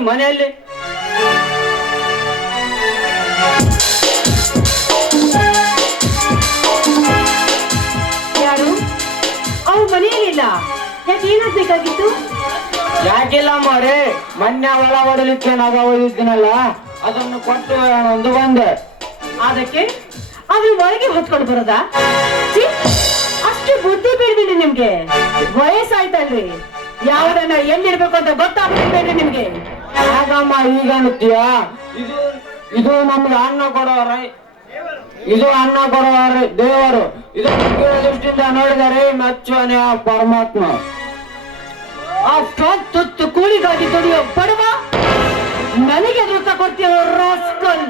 ಈ ಮನೆಯಲ್ಲಿ? ಯಾರು? ಅವು ಮನೆಯಲ್ಲಿಲ್ಲ ಯಾಕೆ ಏನಾಗ್ಬೇಕಾಗಿತ್ತು ಯಾಕಿಲ್ಲ ಮಾರಿ ಮೊನ್ನೆ ಒಳ ಹೊಡಲಿಕ್ಕೆ ನಾವಿದ್ದೀನಲ್ಲ ಓದಿದ್ದೀನಲ್ಲ ಅದನ್ನು ಕೊಟ್ಟು ಒಂದು ಬಂದೆ. ಅದಕ್ಕೆ? ಅದ್ರ ಒಳಗೆ ಹೊತ್ಕೊಂಡು ಬರೋದ? ಛೀ, ಅಷ್ಟು ಬುದ್ಧಿ ಬೀಳ್ದಿಲ್ಲ ನಿಮ್ಗೆ. ವಯಸ್ಸಾಯ್ತಲ್ರಿ. ಯಾವ್ದನ್ನ ಎಲ್ಲಿರ್ಬೇಕು ಅಂತ ಗೊತ್ತಾಗ್ಬೇಡ್ರಿ ನಿಮ್ಗೆ. ಯಾಕಮ್ಮ ಈಗ ಅನ್ನತ್ತೀಯ ಇದು ಇದು ನಮ್ಗೆ ಅನ್ನ ಕೊಡೋರ ಇದು ಅನ್ನ ಕೊಡೋರ ದೇವರು. ಇದು ದೃಷ್ಟಿಯಿಂದ ನೋಡಿದರೆ ಮೆಚ್ಚುವನೆ ಆ ಪರಮಾತ್ಮ. ಆ ತುತ್ತು ಕೂಲಿಗಾಗಿ ದುಡಿಯೋ ಬಡವ ನನಗೆ ದೃತ ಕೊಡ್ತೀಯ ರಾಸ್ಕಲ್.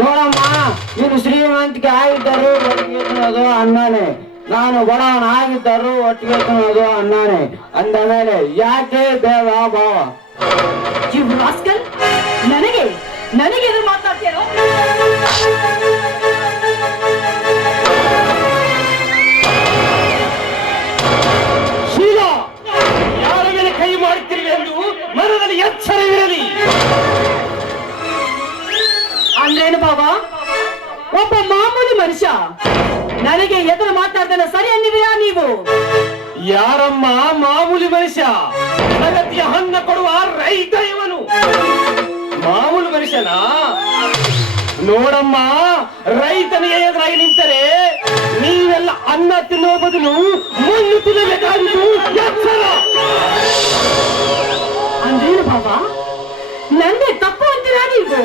ನೋಡಮ್ಮ ನೀನು ಶ್ರೀಮಂತಿಕೆ ಆಗಿದ್ದರು ಅನ್ನನೇ. ನಾನು ಬಡವನಾಗಿದ್ದರೂ ಒಟ್ಟಿಗೆ ತಿನ್ನೋದು ಅನ್ನಾನೆ ಅಂದ ಮೇಲೆ ಯಾಕೆ ಬೇಡ ಭಾವ? ನನಗೆ ನನಗೆ ಇದು ಮಾತಾಡ್ತೀರೋ ಶೀಲಾ ಯಾರ ಮೇಲೆ ಕೈ ಮಾಡುತ್ತೀರಿ ಎಂದು ಮನದಲ್ಲಿ ಎಚ್ಚರವಿರಲಿ ಅಂದ್ರೇನು ಬಾಬಾ ಒಬ್ಬ ಮಾಮೂಲಿ ಮನುಷ್ಯ. ನನಗೆ ಎದುರು ಮಾತಾಡ್ತಾನೆ ಸರಿ ಅನ್ನಿದೀರಾ ನೀವು? ಯಾರಮ್ಮ ಮಾಮೂಲಿ ಮನುಷ್ಯ? ಪ್ರಗತಿಯ ಹಣ್ಣ ಕೊಡುವ ರೈತ ಇವನು. ಮಾಮೂಲಿ ಮನುಷ್ಯನ? ನೋಡಮ್ಮ ರೈತನಿಗೆ ಎದುರಾಗಿ ನಿಂತರೆ ನೀವೆಲ್ಲ ಅನ್ನ ತಿನ್ನುವ ಬದಲು ಮಣ್ಣು ತಿನ್ನಬೇಕಾಗಿದ್ದು ಎಚ್ಚರ ಅಂದ್ರೇನು ಬಾಬಾ? ನಂದೇ ತಪ್ಪು ಅಂತೀರಾ ನೀವು?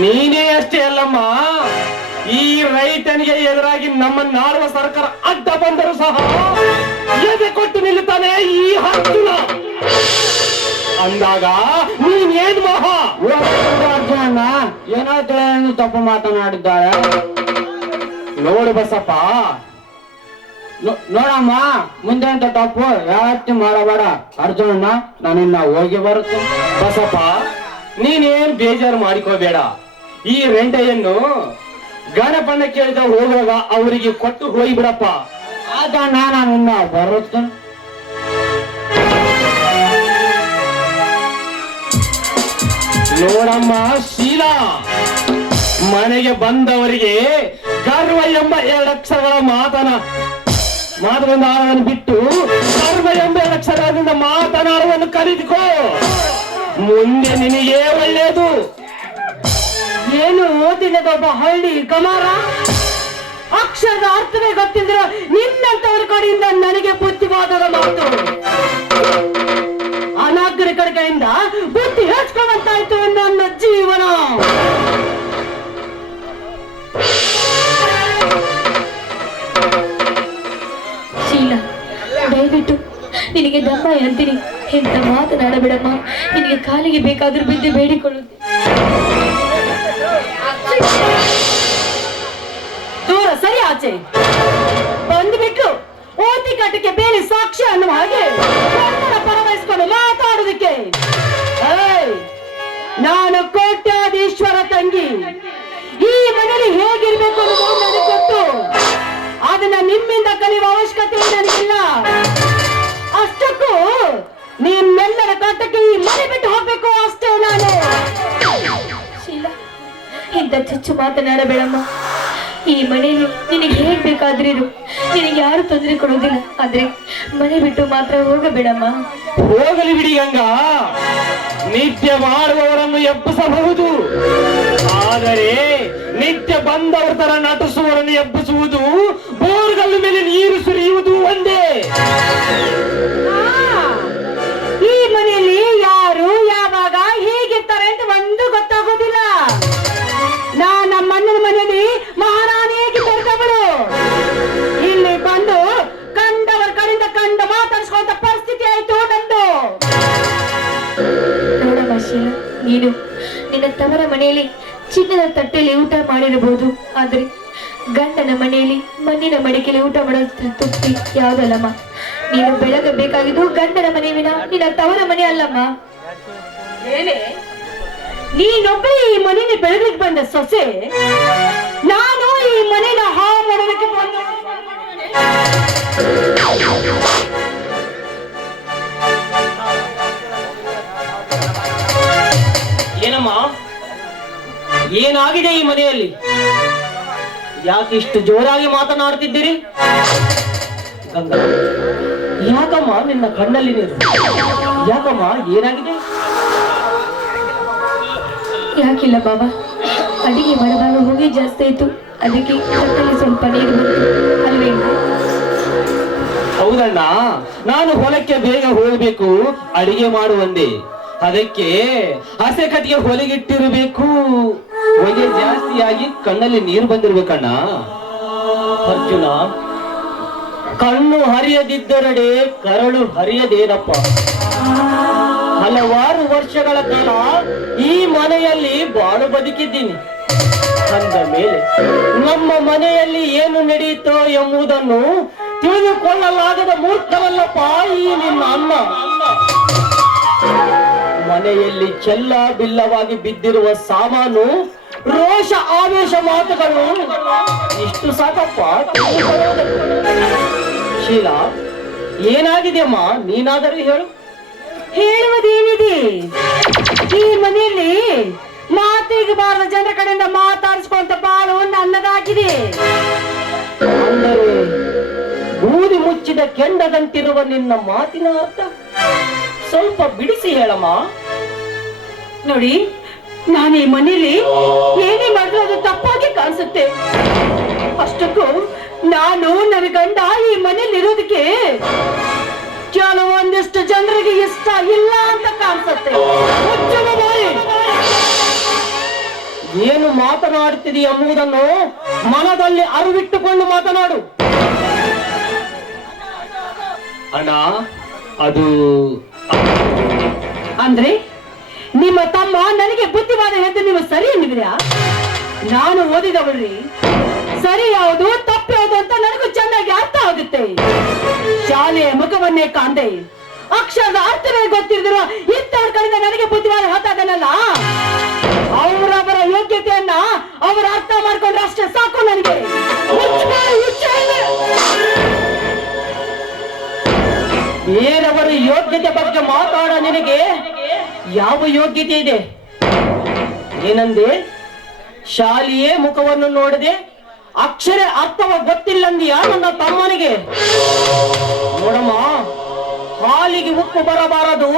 ನೀನೇ ಅಷ್ಟೇ ಅಲ್ಲಮ್ಮ. ಈ ರೈತನಿಗೆ ಎದುರಾಗಿ ನಮ್ಮ ನಾಡುವ ಸರ್ಕಾರ ಅಡ್ಡ ಬಂದರೂ ಸಹ ಎದೆ ಕೊಟ್ಟು ನಿಲ್ಲುತ್ತಾನೆ ಈ ಹಕ್ಕು ಅಂದಾಗ ನೀನೇನ್ ಮಹಾ? ಅರ್ಜುನ ಏನೋ ತಿಳಿಯನ್ನು ತಪ್ಪು ಮಾತನಾಡಿದ್ದಾಳೆ ನೋಡು ಬಸಪ್ಪ. ನೋಡಮ್ಮ ಮುಂದೆ ಅಂತ ತಪ್ಪು ಯಾವತ್ತಿ ಮಾಡಬೇಡ. ಅರ್ಜುನಣ್ಣ ನಾನಿನ್ನ ಹೋಗಿ ಬರುತ್ತೆ. ಬಸಪ್ಪ ನೀನೇನ್ ಬೇಜಾರು ಮಾಡಿಕೋಬೇಡ. ಈ ರೆಂಟೆಯನ್ನು ಗಣಪಣ್ಣ ಕೇಳಿದ ಹೋಗುವಾಗ ಅವರಿಗೆ ಕೊಟ್ಟು ಹೋಗಿ ಬಿಡಪ್ಪ. ಆಗ ನಾನನ್ನ ಬರುತ್ತ ನೋಡಮ್ಮ ಶೀಲಾ, ಮನೆಗೆ ಬಂದವರಿಗೆ ಗರ್ವ ಎಂಬ ಎರಡು ಅಕ್ಷರಗಳ ಮಾತನ ಮಾತನಾಡುವುದನ್ನು ಬಿಟ್ಟು ಗರ್ವ ಎಂಬ ಎರಡು ಅಕ್ಷರದಿಂದ ಮಾತನಾಡುವುದನ್ನು ಕಲಿತುಕೋ. ಮುಂದೆ ನಿನಗೆ ಓದಿಲ್ಲದ ಒಬ್ಬ ಹಳ್ಳಿ ಕಮಾರ ಅಕ್ಷರದ ಅರ್ಥವೇ ಗೊತ್ತಿದ್ರೆ ನಿನ್ನಂತವ್ರ ಕಡೆಯಿಂದ ನನಗೆ ಬುದ್ಧಿವಾದದ ಮಾತು. ಅನಾಗರಿಕರ ಕಡೆಯಿಂದ ಬುದ್ಧಿ ಹೆಚ್ಚುಕೊಂಡಂತಾಯ್ತು ನನ್ನ ಜೀವನ. ಶೀಲಾ, ದಯವಿಟ್ಟು ನಿನಗೆ ದಮ್ಮ ಅಂತೀನಿ. ಎಂತ ಮಾತನಾಡಬೇಡಮ್ಮ. ನಿನಗೆ ಕಾಲಿಗೆ ಬೇಕಾದ್ರೂ ಬಿದ್ದು ಬೇಡಿಕೊಳ್ಳುತ್ತೆ ಸರಿ ಆಚೆ ಬಂದ್ಬಿಟ್ಟು ಓತಿ ಕಟ್ಟಕ್ಕೆ ಬೇರೆ ಸಾಕ್ಷಿ ಅನ್ನುವ ಹಾಗೆ ಕನ್ನಡ ಪರ ವಹಿಸ್ಕೊಂಡು ಮಾತಾಡೋದಕ್ಕೆ ನಾನು ಕೋಟ್ಯಾಧೀಶ್ವರ ತಂಗಿ. ಈ ಮನೇಲಿ ಹೇಗಿರ್ಬೇಕು ಅನ್ನೋದು ನನಗೆ ಗೊತ್ತು. ಅದನ್ನ ನಿಮ್ಮಿಂದ ಕಲಿಯುವ ಅವಶ್ಯಕತೆ ನನಗಿಲ್ಲ ಅಷ್ಟಕ್ಕೂ ನಿಮ್ಮೆಲ್ಲರ ಕಟ್ಟಕ್ಕೆ ಈ ಮನೆ ಬಿಟ್ಟು ಹೋಗ್ಬೇಕು ಅಷ್ಟೇ ನಾನು. ಶೀಲಾ, ಇಂಥ ಚುಚ್ಚು ಮಾತನಾಡಬೇಡಮ್ಮ. ಈ ಮನೆಯಲ್ಲಿ ನಿನಗೆ ಹೇಗ್ ಬೇಕಾದ್ರಿರು ನಿನಗೆ ಯಾರು ತೊಂದರೆ ಕೊಡೋದಿಲ್ಲ. ಆದ್ರೆ ಮನೆ ಬಿಟ್ಟು ಮಾತ್ರ ಹೋಗಬೇಡಮ್ಮ. ಹೋಗಲಿ ಬಿಡಿ ಗಂಗಾ. ನಿತ್ಯ ಮಾಡುವವರನ್ನು ಎಬ್ಬಿಸಬಹುದು. ಆದರೆ ನಿತ್ಯ ಬಂದವರ ತರ ನಟಿಸುವವರನ್ನು ಎಬ್ಬಿಸುವುದು ಬೋರ್ಗಲ್ ಮೇಲೆ ನೀರು ಸುರಿಯುವುದು ಒಂದೇ. ನೀನು. ನಿನ್ನ ತವರ ಮನೆಯಲ್ಲಿ, ಚಿನ್ನದ ತಟ್ಟೆಯಲ್ಲಿ ಊಟ ಮಾಡಿರಬಹುದು. ಆದ್ರೆ ಗಂಡನ ಮನೆಯಲ್ಲಿ, ಮಣ್ಣಿನ ಮಡಿಕೆಯಲ್ಲಿ ಊಟ ಮಾಡೋ ತೃಪ್ತಿ ಯಾವುದಲ್ಲಮ್ಮ? ನೀನು ಬೆಳಗಬೇಕಾಗಿದ್ದು ಗಂಡನ ಮನೆ ವಿನ, ನಿನ್ನ ತವರ ಮನೆ ಅಲ್ಲಮ್ಮ. ಏನೇ? ನೀನೊಬ್ಬ ಈ ಮನೆಯಲ್ಲಿ ಬೆಳಗ್ಲಿಕ್ಕೆ ಬಂದ ಸೊಸೆ? ನಾನು ಈ ಮನೆಯ ಹಾ ಮಾಡೋದಕ್ಕೆ ಬಂದ ಏನಾಗಿದೆ ಈ ಮನೆಯಲ್ಲಿ? ಯಾಕೆ ಇಷ್ಟು ಜೋರಾಗಿ ಮಾತನಾಡ್ತಿದ್ದೀರಿ? ಗಂಗಾ ಯಾಕಮ್ಮ ನಿನ್ನ ಕಣ್ಣಲ್ಲಿ ನೀರು? ಯಾಕಮ್ಮ ಏನಾಗಿದೆ? ಯಾಕಿಲ್ಲ ಬಾಬಾ ಅಡಿಗೆ ಮಾಡುವಾಗ ಹೋಗಿ ಜಾಸ್ತಿ ಆಯ್ತು. ಅದಕ್ಕೆ ಕತ್ತಲ್ಲಿ ಸ್ವಲ್ಪ ನೀರು ಬಂತು. ಅಲ್ವೇನು ಹೌದಣ್ಣ ನಾನು ಹೊಲಕ್ಕೆ ಬೇಗ ಹೋಗಬೇಕು ಅಡಿಗೆ ಮಾಡುವಂದೆ. ಅದಕ್ಕೆ ಹಸೆ ಕಟ್ಟಿಗೆ ಹೊಲಿಗಿಟ್ಟಿರಬೇಕು. ಹೊಗೆ ಜಾಸ್ತಿಯಾಗಿ ಕಣ್ಣಲ್ಲಿ ನೀರು ಬಂದಿರ್ಬೇಕಣ್ಣ ಅರ್ಜುನ, ಕಣ್ಣು ಹರಿಯದಿದ್ದರಡೆ ಕರಳು ಹರಿಯದೇನಪ್ಪ? ಹಲವಾರು ವರ್ಷಗಳ ಕಾಲ ಈ ಮನೆಯಲ್ಲಿ ಬಾಳು ಬದುಕಿದ್ದೀನಿ. ಅಂದ ಮೇಲೆ ನಮ್ಮ ಮನೆಯಲ್ಲಿ ಏನು ನಡೆಯಿತೋ ಎಂಬುದನ್ನು ತಿಳಿದುಕೊಳ್ಳಲಾಗದ ಮೂರ್ಖವಲ್ಲಪ್ಪ ಈ ನಿಮ್ಮ ಅಮ್ಮ. ಮನೆಯಲ್ಲಿ ಚೆಲ್ಲ ಬಿಲ್ಲವಾಗಿ ಬಿದ್ದಿರುವ ಸಾಮಾನು ರೋಷ ಆವೇಶ ಮಾತುಗಳು. ಇಷ್ಟು ಸಾಕಪ್ಪ? ಶೀಲಾ ಶೀಲಾ ಏನಾಗಿದೆಯಮ್ಮ? ನೀನಾದರೂ ಹೇಳು. ಹೇಳುವುದೇನಿದೆ? ಈ ಮನೆಯಲ್ಲಿ ಮಾತಿಗೆ ಬಾರದ ಜನರ ಕಡೆಯಿಂದ ಮಾತಾಡಿಸ್ಕೊಂತ ಬಾಳು ನನ್ನದಾಗಿದೆ. ಅಂದರೆ ಬೂದಿ ಮುಚ್ಚಿದ ಕೆಂಡದಂತಿರುವ ನಿನ್ನ ಮಾತಿನ ಅರ್ಥ? ಸ್ವಲ್ಪ ಬಿಡಿಸಿ ಹೇಳಮ್ಮ. ನೋಡಿ ನಾನು ಈ ಮನೆಯಲ್ಲಿ ಏನೇ ಮಾಡಿದ್ರು ಅದು ತಪ್ಪಾಗಿ ಕಾಣಿಸುತ್ತೆ. ಅಷ್ಟಕ್ಕೂ ನಾನು ನನ್ನ ಗಂಡ ಈ ಮನೇಲಿ ಇರೋದಕ್ಕೆ ಕೆಲವೊಂದಿಷ್ಟು ಜನರಿಗೆ ಇಷ್ಟ ಇಲ್ಲ ಅಂತ ಕಾಣಿಸುತ್ತೆ. ಏನು ಮಾತನಾಡುತ್ತಿದೆ ಎಂಬುದನ್ನು ಮನದಲ್ಲಿ ಅರಿವಿಟ್ಟುಕೊಂಡು ಮಾತನಾಡು. ಅಣ್ಣ ಅದು ಅಂದ್ರೆ? ನಿಮ್ಮ ತಮ್ಮ ನನಗೆ ಬುದ್ಧಿವಾದ ಹೇಳಿದ್ರೆ ನೀವು ಸರಿ ಎನ್ನುವಿರಾ? ನಾನು ಓದಿದವಳ್ರಿ ಸರಿ ಯಾವುದು, ತಪ್ಪು ಯಾವುದು ಅಂತ ನನಗೂ ಚೆನ್ನಾಗಿ ಅರ್ಥ ಆಗುತ್ತೆ. ಶಾಲೆಯ ಮುಖವನ್ನೇ ಕಾಂದೆ ಅಕ್ಷರದ ಅರ್ಥವೇ ಗೊತ್ತಿದ್ರು ಇಂಥವ್ರ ಕಡೆಯಿಂದ ನನಗೆ ಬುದ್ಧಿವಾದ ಹತ್ತಾಗಲ್ಲ ಅವರವರ ಯೋಗ್ಯತೆಯನ್ನ ಅವರ ಅರ್ಥ ಮಾಡ್ಕೊಂಡ್ರೆ ಅಷ್ಟೇ ಸಾಕು ನನಗೆ. ಬೇರೆಯವರ ಯೋಗ್ಯತೆ ಬಗ್ಗೆ ಮಾತಾಡ ನಿನಗೆ ಯಾವ ಯೋಗ್ಯತೆ ಇದೆ? ಏನಂದೆ? ಶಾಲೆಯೇ ಮುಖವನ್ನು ನೋಡದೆ ಅಕ್ಷರ ಅರ್ಥವ ಗೊತ್ತಿಲ್ಲಂದಿಯ ನನ್ನ ತಮ್ಮನಿಗೆ? ನೋಡಮ್ಮ, ಹಾಲಿಗೆ ಉಪ್ಪು ಬರಬಾರದು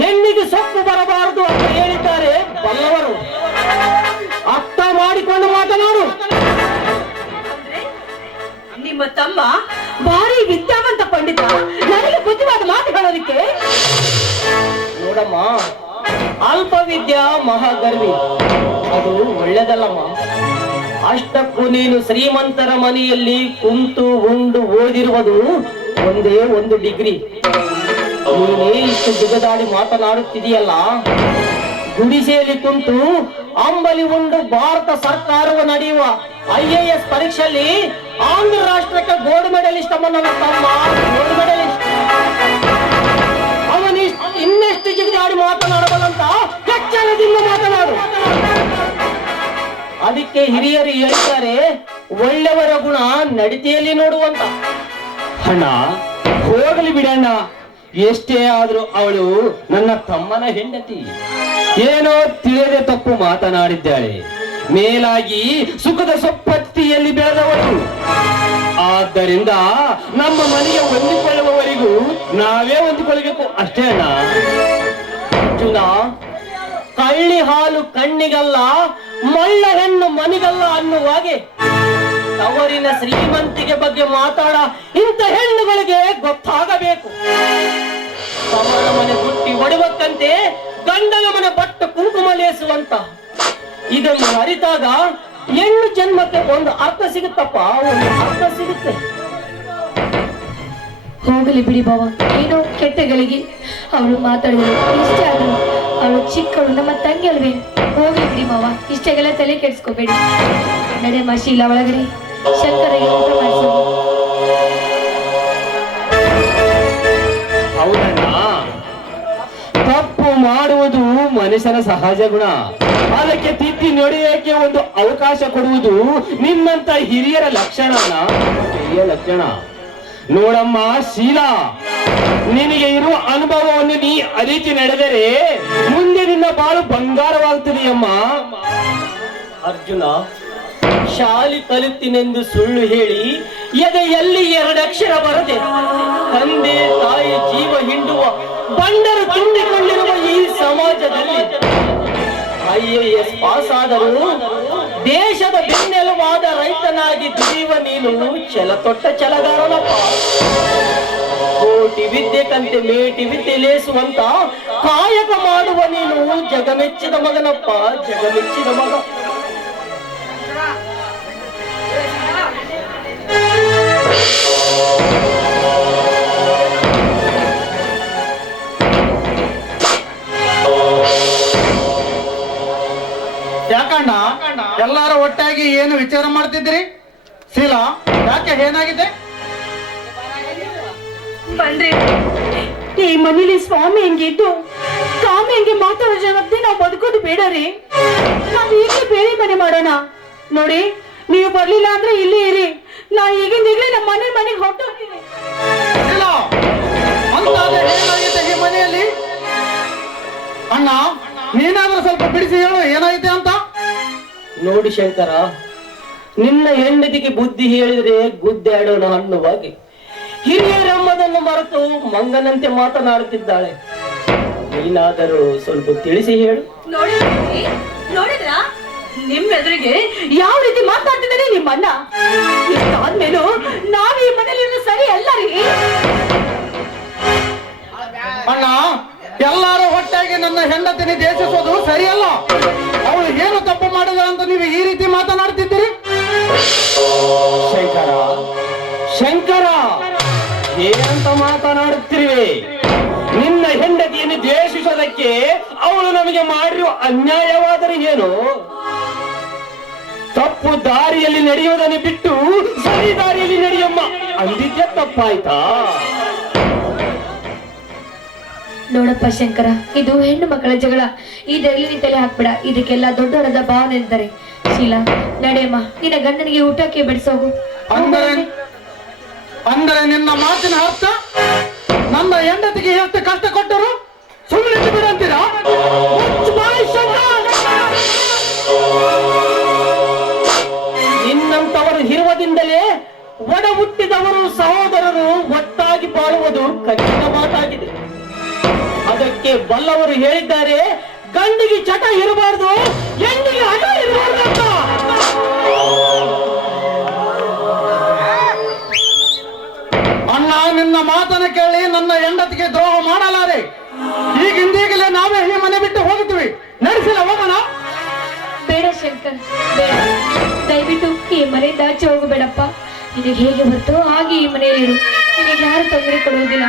ಹೆಣ್ಣಿಗೆ ಸೊಪ್ಪು ಬರಬಾರದು ಅಂತ ಹೇಳಿದ್ದಾರೆ ಬಲ್ಲವರು. ಅರ್ಥ ಮಾಡಿಕೊಂಡು ಮಾತನಾಡು. ನಿಮ್ಮ ತಮ್ಮ ಭಾರಿ ವಿದ್ಯಾವಂತ ಪಂಡಿತ, ನನಗೆ ಬುದ್ಧಿವಾದ ಮಾತು ನೋಡಮ್ಮ ಅಲ್ಪ ವಿದ್ಯಾ ಮಹಾಗರ್ವಿ. ಅದು ಒಳ್ಳೇದಲ್ಲಮ್ಮ. ಅಷ್ಟಕ್ಕೂ ನೀನು ಶ್ರೀಮಂತರ ಮನೆಯಲ್ಲಿ ಕುಂತು ಉಂಡು ಓದಿರುವುದು ಒಂದೇ ಒಂದು ಡಿಗ್ರಿ. ನೀನೇ ಇಷ್ಟು ಜಿಗದಾಡಿ ಮಾತನಾಡುತ್ತಿದೆಯಲ್ಲ ಗುಡಿಸೆಯಲ್ಲಿ ಕುಂತು ಅಂಬಲಿ ಉಂಡು ಭಾರತ ಸರ್ಕಾರವು ನಡೆಯುವ ಐ ಎ ಎಸ್ ಪರೀಕ್ಷೆಯಲ್ಲಿ ಆಂಧ್ರ ರಾಷ್ಟ್ರಕ್ಕೆ ಗೋಲ್ಡ್ ಮೆಡಲಿಸ್ಟ್ ಅಮ್ಮ ನನ್ನ ತಮ್ಮ. ಗೋಲ್ಡ್ ಮೆಡಲಿಸ್ಟ್ ಇನ್ನೆಷ್ಟು ಜಿಗಿದಾಡಿ ಮಾತನಾಡಬಲ್ಲಂತ ಎಚ್ಚರದಿಂದ ಮಾತನಾಡು. ಅದಕ್ಕೆ ಹಿರಿಯರು ಹೇಳ್ತಾರೆ ಒಳ್ಳೆಯವರ ಗುಣ ನಡತೆಯಲ್ಲಿ ನೋಡುವಂತ. ಹಣ ಹೋಗಲಿ ಬಿಡಣ್ಣ. ಎಷ್ಟೇ ಆದ್ರೂ ಅವಳು ನನ್ನ ತಮ್ಮನ ಹೆಂಡತಿ. ಏನೋ ತಿಳಿಯದೆ ತಪ್ಪು ಮಾತನಾಡಿದ್ದಾಳೆ. ಮೇಲಾಗಿ ಸುಖದ ಸೊಪ್ಪತ್ತಿಯಲ್ಲಿ ಬೆಳೆದವಳು. ಆದ್ದರಿಂದ ನಮ್ಮ ಮನೆಗೆ ಹೊಂದಿಕೊಳ್ಳುವವರೆಗೂ ನಾವೇ ಹೊಂದಿಕೊಳ್ಳಬೇಕು. ಅಷ್ಟೇ ಅಣ್ಣ. ಅರ್ಜುನ ಕಳ್ಳಿ ಹಾಲು ಕಣ್ಣಿಗಲ್ಲ ಮಳ್ಳ ಹೆಣ್ಣು ಮನಿಗಲ್ಲ ಅನ್ನುವಾಗೆ ತವರಿನ ಶ್ರೀಮಂತಿಗೆ ಬಗ್ಗೆ ಮಾತಾಡ ಇಂಥ ಹೆಣ್ಣುಗಳಿಗೆ ಗೊತ್ತಾಗಬೇಕು. ತವರ ಮನೆ ಹುಟ್ಟಿ ಒಡವಕ್ಕಂತೆ ಗಂಡನ ಮನೆ ಬಟ್ಟು ಕುಂಕುಮ ಲೇಸುವಂತ. ಇದನ್ನು ಅರಿತಾಗ ಹೆಣ್ಣು ಜನ್ಮಕ್ಕೆ ಒಂದು ಅರ್ಥ ಸಿಗುತ್ತಪ್ಪ ಒಂದು ಅರ್ಥ ಸಿಗುತ್ತೆ. ಹೋಗಲಿ ಬಿಡಿ ಬಾವ ಏನೋ ಕೆಟ್ಟಗಳಿಗೆ ಅವಳು ಮಾತಾಡಿದ್ರು ಇಷ್ಟ ಆದ್ರು ಅವಳು ಚಿಕ್ಕವಳು ನಮ್ಮ ತಂಗಿ ಅಲ್ವೇ? ಹೋಗಲಿ ಬಿಡಿ ಬಾವ ಇಷ್ಟಗೆಲ್ಲ ತಲೆ ಕೆಡಿಸ್ಕೋಬೇಡಿ. ನಡೆ ಮಶೀಲ ಒಳಗಡೆ ಶಂಕರಗೆ ಊಟ ಮಾಡಿಸೋದು ಹೌದಣ್ಣ. ತಪ್ಪು ಮಾಡುವುದು ಮನುಷ್ಯನ ಸಹಜ ಗುಣ. ಅದಕ್ಕೆ ನಡೆಯಕ್ಕೆ ಒಂದು ಅವಕಾಶ ಕೊಡುವುದು ನಿನ್ನಂತ ಹಿರಿಯರ ಲಕ್ಷಣನ? ಹಿರಿಯ ಲಕ್ಷಣ. ನೋಡಮ್ಮ, ಶೀಲಾ, ನಿನಗೆ ಇರುವ ಅನುಭವವನ್ನು ನೀ ಅರಿತಿ ನಡೆದರೆ ಮುಂದೆ ನಿನ್ನ ಬಾಳು ಬಂಗಾರವಾಗ್ತದೆಯಮ್ಮ ಅರ್ಜುನ, ಶಾಲಿ ಕಲಿತಿನೆಂದು ಸುಳ್ಳು ಹೇಳಿ ಎದೆಯಲ್ಲಿ ಎರಡಕ್ಷರ ಬರದೆ ತಂದೆ ತಾಯಿ ಜೀವ ಹಿಂಡುವ ಬಂಡರು ತುಂಬಿಕೊಂಡಿರುವ ಈ ಸಮಾಜದಲ್ಲಿ ಐ ಎ ಎಸ್ ಪಾಸ್ ಆದರೂ ದೇಶದ ಬೆನ್ನೆಲುವಾದ ರೈತನಾಗಿ ದುಡಿಯುವ ನೀನು ಛಲ ತೊಟ್ಟ ಛಲಗಾರನಪ್ಪ ಕೋಟಿ ವಿದ್ಯೆ ಕಂತೆ ಮೇಟಿ ವಿದ್ಯೆ ಲೇಸುವಂತ ಕಾಯಕ ಮಾಡುವ ನೀನು ಜಗಮೆಚ್ಚಿದ ಮಗನಪ್ಪ, ಜಗಮೆಚ್ಚಿದ ಮಗ. ಮಾಡ್ತಿದ್ರಿ ಶೀಲಾ ಯಾಕೆ ಏನಾಗಿದೆ? ಬನ್ರಿ ಈ ಮನೇಲಿ ಸ್ವಾಮಿ ಹೆಂಗಿದ್ದು? ಸ್ವಾಮಿ ಹೆಂಗೆ ಮಾತಾಡೋ ಜನಕ್ಕೆ ನಾವು ಬದುಕೋದು ಬೇಡ ರೀ. ನಾವ್ ಈಗಲೇ ಬೇರೆ ಮನೆ ಮಾಡೋಣ. ನೋಡಿ ನೀವು ಬರ್ಲಿಲ್ಲ ಅಂದ್ರೆ ಇಲ್ಲೇ ಇರಿ. ನಾ ಈಗಿಂದ ಈಗಲೇ ನಮ್ಮ ಮನೆ ಮನೆಗೆ ಹೊರಟೋಗ್ತೀನಿ. ಈ ಮನೆಯಲ್ಲಿ? ಅಣ್ಣ ನೀನಾದ್ರೂ ಸ್ವಲ್ಪ ಬಿಡಿಸಿ ಹೇಳು ಏನಾಗಿದೆ ಅಂತ? ನೋಡಿ ಶಂಕರ ನಿನ್ನ ಹೆಂಡತಿಗೆ ಬುದ್ಧಿ ಹೇಳಿದ್ರೆ ಗುದ್ದೆ ಆಡೋಣ ಅನ್ನುವಾಗಿ ಹಿರಿಯರಮ್ಮದನ್ನು ಮರೆತು ಮಂಗನಂತೆ ಮಾತನಾಡುತ್ತಿದ್ದಾಳೆ. ನೀನಾದರೂ ಸ್ವಲ್ಪ ತಿಳಿಸಿ ಹೇಳು. ನೋಡಿದ್ರಿ? ನೋಡಿದ್ರ? ನಿಮ್ ಎದುರಿಗೆ ಯಾವ ರೀತಿ ಮಾತಾಡ್ತಿದ್ದಾನೆ ನಿಮ್ಮ ಅಣ್ಣ ಇಷ್ಟಾದ್ಮೇಲೂ ನಾವ್ ಈ ಮನೇಲಿ ಸರಿ ಅಲ್ಲ ರೀ? ಅಣ್ಣ ಎಲ್ಲಾರು ಒಟ್ಟಾಗಿ ನನ್ನ ಹೆಂಡತಿನಿ ದೇಶಿಸೋದು ಸರಿಯಲ್ಲ. ಮಾತನಾಡುತ್ತಿರುವೆ ನಿನ್ನ ಹೆಂಡತಿಯನ್ನು ದ್ವೇಷಿಸೋದಕ್ಕೆ ಅವಳು ನಮಗೆ ಮಾಡಿರುವ ಅನ್ಯಾಯವಾದರೆ ಏನು? ತಪ್ಪು ದಾರಿಯಲ್ಲಿ ನಡೆಯುವುದನ್ನು ಬಿಟ್ಟು ಸರಿ ದಾರಿಯಲ್ಲಿ ನಡೆಯಮ್ಮ. ಅಂದಿದ್ದೆ ತಪ್ಪಾಯ್ತಾ? ನೋಡಪ್ಪ ಶಂಕರ ಇದು ಹೆಣ್ಣು ಮಕ್ಕಳ ಜಗಳ. ಇದರಲ್ಲಿ ನೀ ತಲೆ ಹಾಕ್ಬೇಡ. ಇದಕ್ಕೆಲ್ಲ ದೊಡ್ಡವರದ ಭಾವನೆ ಎಂದರೆ ಶೀಲಾ ನಡೆಯಮ್ಮ ನಿನ್ನ ಗಂಡನಿಗೆ ಊಟಕ್ಕೆ ಬಿಡಿಸೋಗು. ಅಂದರೆ ನಿನ್ನ ಮಾತಿನ ಅರ್ಥ? ನನ್ನ ಹೆಂಡತಿಗೆ ಹೇಳ್ತಾ ಕಷ್ಟ ಕೊಟ್ಟರು? ಸುಮ್ಮನೆ ಬಿಡಂತೀರಾ! ನಿನ್ನಂತವರು ಹಿರುವದಿಂದಲೇ ಒಡ ಹುಟ್ಟಿದವರು ಸಹೋದರರು ಒಟ್ಟಾಗಿ ಬಾಳುವುದು ಕಠಿಣ ಮಾತಾಗಿದೆ. ಅದಕ್ಕೆ ಬಲ್ಲವರು ಹೇಳಿದ್ದಾರೆ, ಗಂಡಿಗೆ ಚಟ ಇರಬಾರ್ದು, ಹೆಣ್ಣಿಗೆ ಹಣ ಇರಬಾರ್ದು ನಿನ್ನ ಮಾತನ್ನ ಕೇಳಿ ನನ್ನ ಹೆಂಡತಿಗೆ ದ್ರೋಹ ಮಾಡಲಾರೆ. ಈಗಿಂದೀಗಲೇ ನಾವೇ ಈ ಮನೆ ಬಿಟ್ಟು ಹೋಗುತ್ತೀವಿ. ನಡೆಸಿಲ್ಲ ಹೋಗೋಣ ಬೇಡ ಶಂಕರ್ ಬೇಡ. ದಯವಿಟ್ಟು ಈ ಮನೆಯಿಂದ ಆಚೆ ಹೋಗಬೇಡಪ್ಪ. ನಿನಗೆ ಹೇಗೆ ಬರ್ತೋ ಹಾಗೆ ಈ ಮನೆಯಲ್ಲಿ ಇರು. ನಿನಗೆ ಯಾರು ತೊಂದರೆ ಕೊಡುವುದಿಲ್ಲ.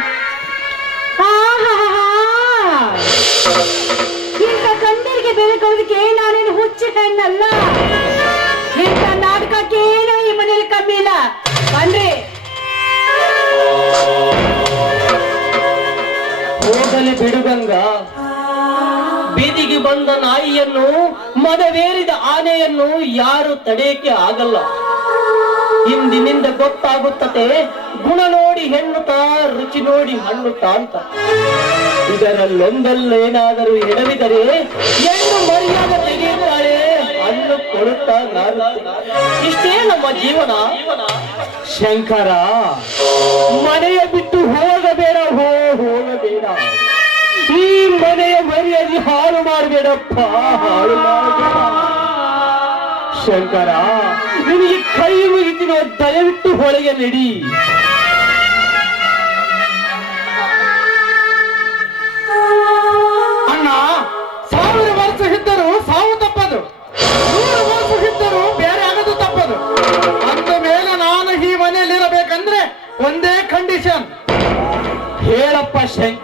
ಇಂಥ ಕಂದರಿಗೆ ಬೆಲೆ ಕೊಡೋದಕ್ಕೆ ನಾನೇನು ಹುಚ್ಚಿ ಹೆಣ್ಣಲ್ಲ ಇಂಥ ನಾಟಕಕ್ಕೆ ಏನೋ ಈ ಮನೆಯಲ್ಲಿ ಕಮ್ಮಿ ಇಲ್ಲ. ಬನ್ರಿ ಹೋಗಲಿ ಬಿಡುಗಂಗ. ಬೀದಿಗೆ ಬಂದ ನಾಯಿಯನ್ನು, ಮದವೇರಿದ ಆನೆಯನ್ನು ಯಾರು ತಡೆಯಕ್ಕೆ ಆಗಲ್ಲ. ಇಂದಿನಿಂದ ಗೊತ್ತಾಗುತ್ತದೆ, ಗುಣ ನೋಡಿ ಹೆಣ್ಣುತ್ತಾ, ರುಚಿ ನೋಡಿ ಹಣ್ಣುತ್ತಾ ಅಂತ. ಇದರಲ್ಲೊಂದಲ್ಲೇನಾದರೂ ಎಡವಿದರೆ ಹೆಣ್ಣು ಮರ್ಯಾದೆ ತೆಗೆಯುತ್ತಾಳೆ, ಹಣ್ಣು ಕೊಡುತ್ತಾ ನಾನು ಇಷ್ಟೇ ನಮ್ಮ ಜೀವನ. ಶಂಕರ, ಮನೆಯ ಬಿಟ್ಟು ಹೋಗಬೇಡ, ಹೋ, ಹೋಗಬೇಡ. ಈ ಮನೆಯ ಮರಿಯಲ್ಲಿ ಹಾಳು ಮಾಡಬೇಡಪ್ಪ, ಹಾಳು ಮಾಡಬೇಡ. ಶಂಕರ, ನಿನಗೆ ಕೈ ಮುಗಿತಿನ ದಯವಿಟ್ಟು ಹೊರಗೆ ನಡಿ.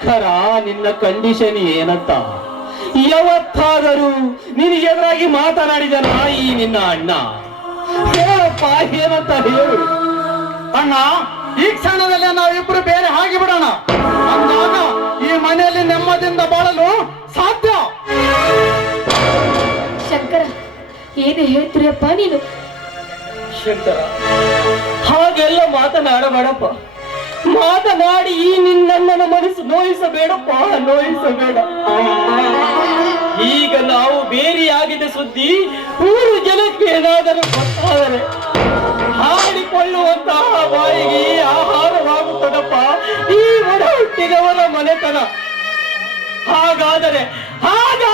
ಶಂಕರ ನಿನ್ನ ಕಂಡೀಷನ್ ಏನಂತ? ಯಾವತ್ತಾದರೂ ನಿನಗೆ ಎದುರಾಗಿ ಮಾತನಾಡಿದನ ಈ ನಿನ್ನ ಅಣ್ಣ? ಹೇಳಪ್ಪ ಏನಂತ ಹೇಳು. ಅಣ್ಣ ಈ ಕ್ಷಣದಲ್ಲಿ ನಾವಿಬ್ರು ಬೇರೆ ಹಾಗೆ ಬಿಡೋಣ. ಅಂದಾಗ ಈ ಮನೆಯಲ್ಲಿ ನೆಮ್ಮದಿಯಿಂದ ಬಾಳಲು ಸಾಧ್ಯ. ಶಂಕರ ಏನು ಹೇಳ್ತೀರಪ್ಪ ನೀನು? ಶಂಕರ ಹಾಗೆಲ್ಲ ಮಾತನಾಡಬೇಡಪ್ಪ. ಮಾತನಾಡಿ ಈ ನಿನ್ನನ್ನ ಮನಸ್ಸು ನೋಯಿಸಬೇಡಪ್ಪ ನೋಯಿಸಬೇಡ. ಈಗ ನಾವು ಬೇರೆಯಾಗಿದೆ ಸುದ್ದಿ. ಊರು ಜನಕ್ಕೆ ಏನಾದರೂ ಗೊತ್ತಾದರೆ ಹಾಡಿಕೊಳ್ಳುವಂತಹ ಬಾಯಿಗೆ ಆಹಾರವಾಗುತ್ತದಪ್ಪ. ಈ ಒಡ ಹುಟ್ಟಿದವರ ಮನೆತನ. ಹಾಗಾದರೆ ಹಾಗಾದರೆ